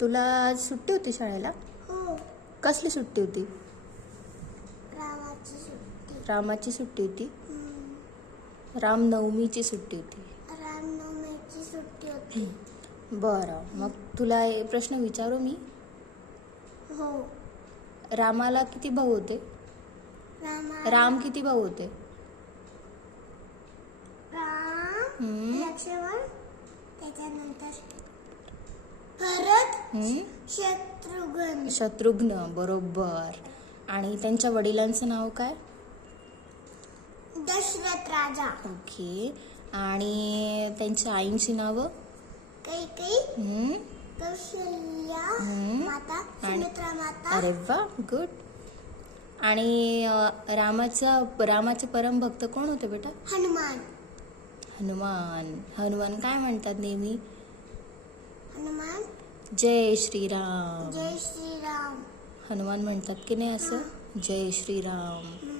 तुला आज सुट्टी होती शाळेला? हो. कसली सुट्टी होती? रामाची सुट्टी. रामाची सुट्टी होती. रामनवमीची सुट्टी होती. रामनवमीची सुट्टी होती. बरं, मग तुला एक प्रश्न विचारू मी? हो. रामाला किती भाऊ होते? राम किती भाऊ होते? लक्ष्मण, त्याच्यानंतर भरत, शत्रुघ्न. शत्रुघ्न, बरोबर. आणि त्यांच्या वडिलांचं नाव काय? दशरथ राजा. ओके. आणि त्यांच्या आईंची नावं? कैकेयी, कौशल्या माता, सुमित्रा माता. अरे वा, गुड. आणि रामाचे परमभक्त कोण होते बेटा? हनुमान. हनुमान काय म्हणतात नेहमी? हनुमान जय श्रीराम. जय श्रीराम हनुमान म्हणतात की नाही असं? जय श्रीराम.